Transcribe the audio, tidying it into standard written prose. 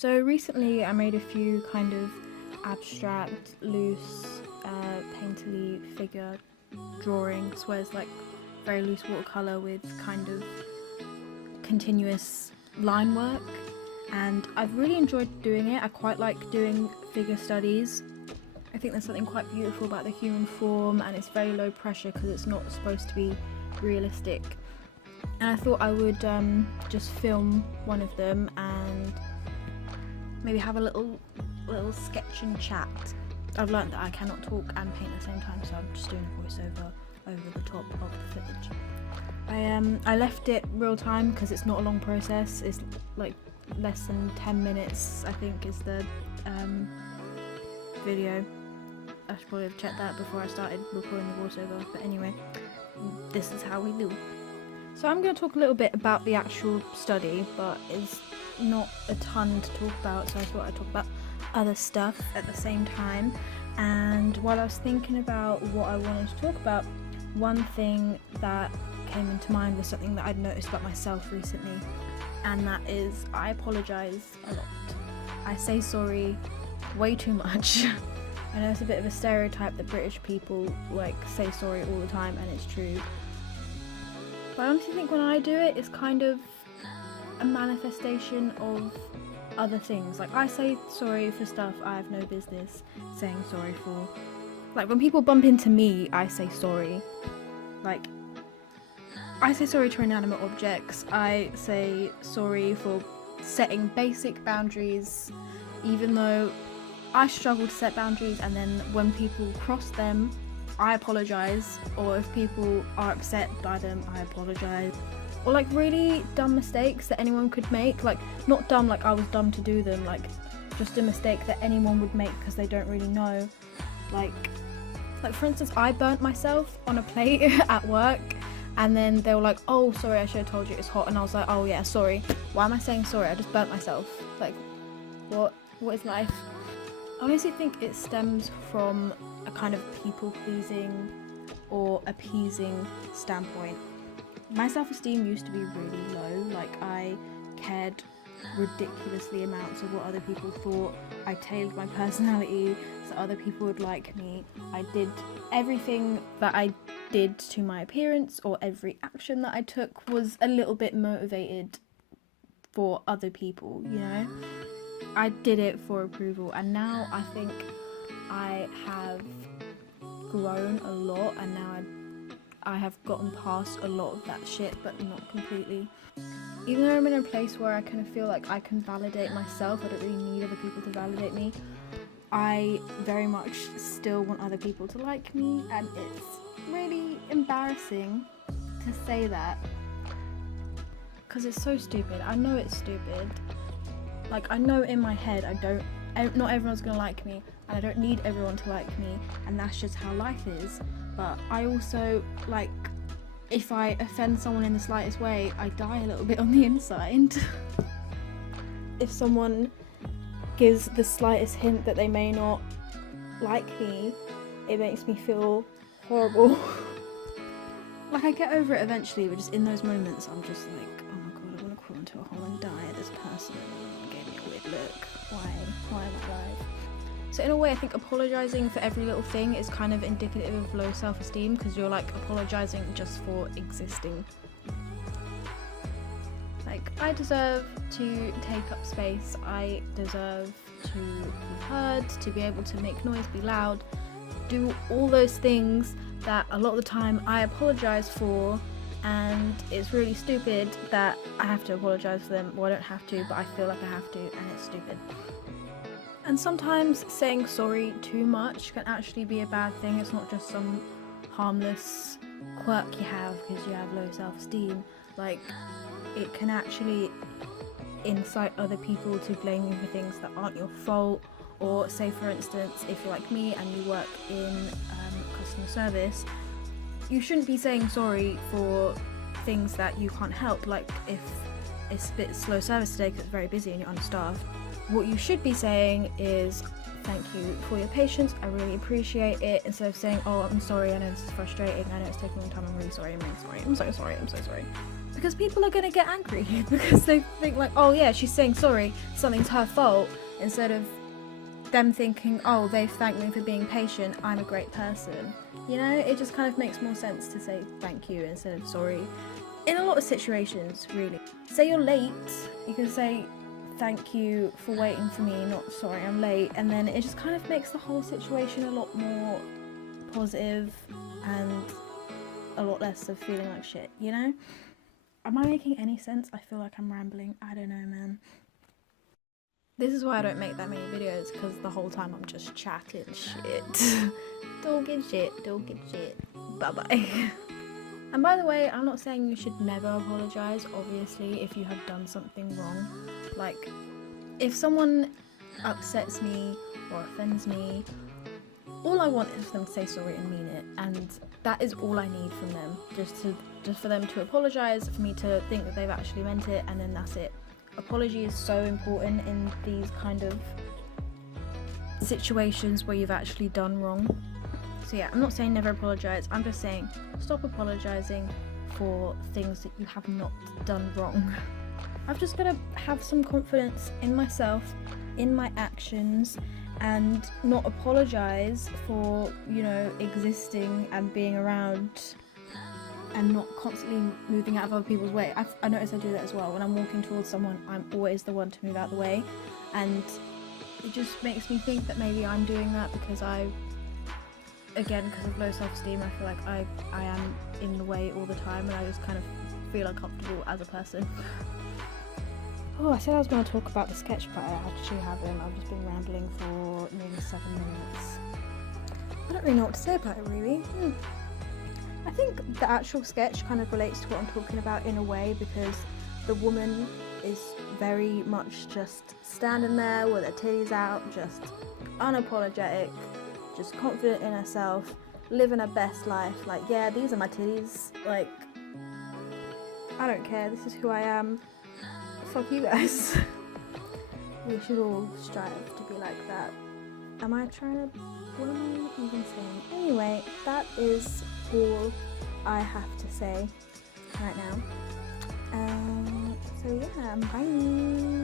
So recently I made a few kind of abstract, loose, painterly figure drawings where it's like very loose watercolour with kind of continuous line work, and I've really enjoyed doing it. I quite like doing figure studies. I think there's something quite beautiful about the human form, and it's very low pressure because it's not supposed to be realistic. And I thought I would just film one of them and maybe have a little sketch and chat. I've learnt that I cannot talk and paint at the same time, so I'm just doing a voiceover over the top of the footage. I left it real time because it's not a long process. It's like less than 10 minutes, I think, is the video. I should probably have checked that before I started recording the voiceover, but anyway, this is how we do. So I'm going to talk a little bit about the actual study, but it's not a ton to talk about, so I thought I'd talk about other stuff at the same time. And while I was thinking about what I wanted to talk about, one thing that came into mind was something that I'd noticed about myself recently, and that is I apologise a lot. I say sorry way too much. I know it's a bit of a stereotype that British people like say sorry all the time, and it's true. But I honestly think when I do it, it's kind of a manifestation of other things. Like, I say sorry for stuff I have no business saying sorry for. Like, when people bump into me, I say sorry. Like, I say sorry to inanimate objects. I say sorry for setting basic boundaries, even though I struggle to set boundaries, and then when people cross them, I apologise. Or if people are upset by them, I apologise. Or like really dumb mistakes that anyone could make, like not dumb like I was dumb to do them, like just a mistake that anyone would make because they don't really know. Like for instance, I burnt myself on a plate at work, and then they were like, oh sorry, I should have told you it's hot, and I was like, oh yeah, sorry. Why am I saying sorry? I just burnt myself. Like, what is life? I honestly think it stems from a kind of people pleasing or appeasing standpoint. My self-esteem used to be really low. Like, I cared ridiculously amounts of what other people thought. I tailored my personality so other people would like me. I did everything that I did to my appearance, or every action that I took was a little bit motivated for other people, you know? I did it for approval, and now I think I have grown a lot, and now I have gotten past a lot of that shit, but not completely. Even though I'm in a place where I kind of feel like I can validate myself, I don't really need other people to validate me, I very much still want other people to like me, and it's really embarrassing to say that, because it's so stupid. I know it's stupid. Like, I know in my head not everyone's gonna like me, and I don't need everyone to like me, and that's just how life is. But I also, like, if I offend someone in the slightest way, I die a little bit on the inside. If someone gives the slightest hint that they may not like me, it makes me feel horrible. Like, I get over it eventually, but just in those moments, I'm just like, oh my god, I want to crawl into a hole and die. This person gave me a weird look. Why am I alive? So in a way, I think apologising for every little thing is kind of indicative of low self-esteem, because you're like apologising just for existing. Like, I deserve to take up space, I deserve to be heard, to be able to make noise, be loud, do all those things that a lot of the time I apologise for, and it's really stupid that I have to apologise for them. Well, I don't have to, but I feel like I have to, and it's stupid. And sometimes saying sorry too much can actually be a bad thing. It's not just some harmless quirk you have because you have low self-esteem. Like, it can actually incite other people to blame you for things that aren't your fault. Or say, for instance, if you're like me and you work in customer service, you shouldn't be saying sorry for things that you can't help. Like, if it's a bit slow service today because it's very busy and you're understaffed, what you should be saying is, thank you for your patience, I really appreciate it, instead of saying, oh, I'm sorry, I know this is frustrating, I know it's taking a long time, I'm really sorry, I'm really sorry, I'm so sorry, I'm so sorry. because people are gonna get angry because they think like, oh yeah, she's saying sorry, something's her fault, instead of them thinking, oh, they've thanked me for being patient, I'm a great person. You know, it just kind of makes more sense to say thank you instead of sorry. In a lot of situations, really. Say you're late, you can say thank you for waiting for me, not sorry I'm late, and then it just kind of makes the whole situation a lot more positive and a lot less of feeling like shit, you know? Am I making any sense? I feel like I'm rambling. I don't know, man. This is why I don't make that many videos, because the whole time I'm just chatting shit. Talking shit. Bye bye. And by the way, I'm not saying you should never apologise, obviously, if you have done something wrong. Like, if someone upsets me or offends me, all I want is for them to say sorry and mean it, and that is all I need from them. Just for them to apologise, for me to think that they've actually meant it, and then that's it. Apology is so important in these kind of situations where you've actually done wrong. So yeah, I'm not saying never apologise, I'm just saying stop apologising for things that you have not done wrong. I've just got to have some confidence in myself, in my actions, and not apologise for, you know, existing and being around and not constantly moving out of other people's way. I notice I do that as well. When I'm walking towards someone, I'm always the one to move out of the way, and it just makes me think that maybe I'm doing that because again, because of low self-esteem, I feel like I am in the way all the time, and I just kind of feel uncomfortable as a person. Oh, I said I was going to talk about the sketch, but I actually haven't. I've just been rambling for nearly 7 minutes. I don't really know what to say about it, really. I think the actual sketch kind of relates to what I'm talking about in a way, because the woman is very much just standing there with her titties out, just unapologetic, just confident in herself, living her best life. Like, yeah, these are my titties. Like, I don't care. This is who I am. Fuck you guys. We should all strive to be like that. What am I even saying? Anyway, that is all I have to say right now. So yeah, bye.